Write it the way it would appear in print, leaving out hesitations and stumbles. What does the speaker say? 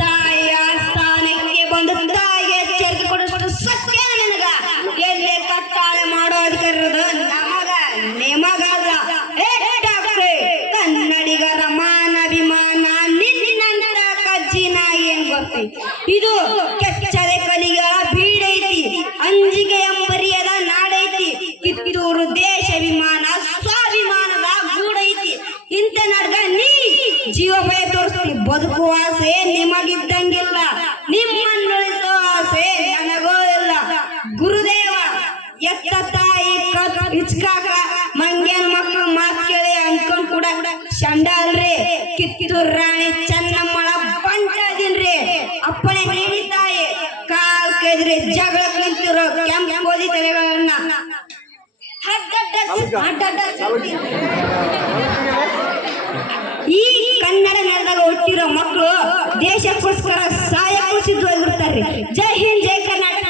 ತಾಯಿಯ ಸ್ಥಾನಕ್ಕೆ ಬಂದು ತಾಯಿಗೆ ಎಚ್ಚರಿಕೆ ಕೊಡೋಷ್ಟು ಸತ್ಯ ನನಗ ಎಲ್ಲೇ ಕಟ್ಟಾಳೆ ಮಾಡೋ ಅಧಿಕಾರ ನಮಗ ನಿಮಗಲ್ಲ. ಕನ್ನಡಿಗರ ಮಾನಭಿಮಾನ ನಿನ್ನಂತ ಕಜ್ಜಿನ ಏನ್ ಗೊತ್ತೈತಿ? ಇದು ಕೆಚ್ಚದೆ ಕಲಿಗಳ ಬೀಡೈತಿ, ಅಂಜಿಕೆ ಎಂಬರಿಯದ ನಾಡೈತಿ, ಕಿತ್ತೂರು ದೇಶಾಭಿಮಾನ ಸ್ವಾಭಿಮಾನದ ಗೂಡೈತಿ. ಇಂಥ ನಡ್ಗ ನೀ ಜೀವ ಭಯ ತೋರಿಸ್ತಿ, ಬದುಕುವ ಆಸೆ ನಿಮಗಿದ್ದಂಗಿಲ್ಲ, ನಿಮ್ಮನ್ನುಳಿಸೋ ಆಸೆ ನನಗೋ ಇಲ್ಲ. ಗುರುದೇವ ಎತ್ತ ತಾಯಿ ಹಿಚ್ಕಾಕ ಮಂಗೇನ್ ಮಕ್ಕಳು ಮಾತು ಕೇಳಿ ಅನ್ಕೊಂಡ್ ಕೂಡ ಚಂಡ ಅಲ್ರಿ. ಕಿತ್ತೂರು ರಾಣಿ ಚೆನ್ನಮ್ಮಳ ಬಂಟ ಅದೀನ್ರಿ. ಅಪ್ಪಣೆ ನೀಡಿ ತಾಯಿ ಕಾಲ್ ಕೆದ್ರಿ ಜಗಳ ನಿಂತಿರೋ ಕೆಂಪೋದಿ ತಲೆಗಳನ್ನ ಈ ಕನ್ನಡ ನೆಲದಾಗ ಹುಟ್ಟಿರೋ ಮಕ್ಕಳು ದೇಶಕ್ಕೋಸ್ಕರ ಸಾಯಕ್ಕೂ ಸಿದ್ಧವಾಗಿರ್ತಾರ್ರಿ. ಜೈ ಹಿಂದ್, ಜೈ ಕರ್ನಾಟಕ.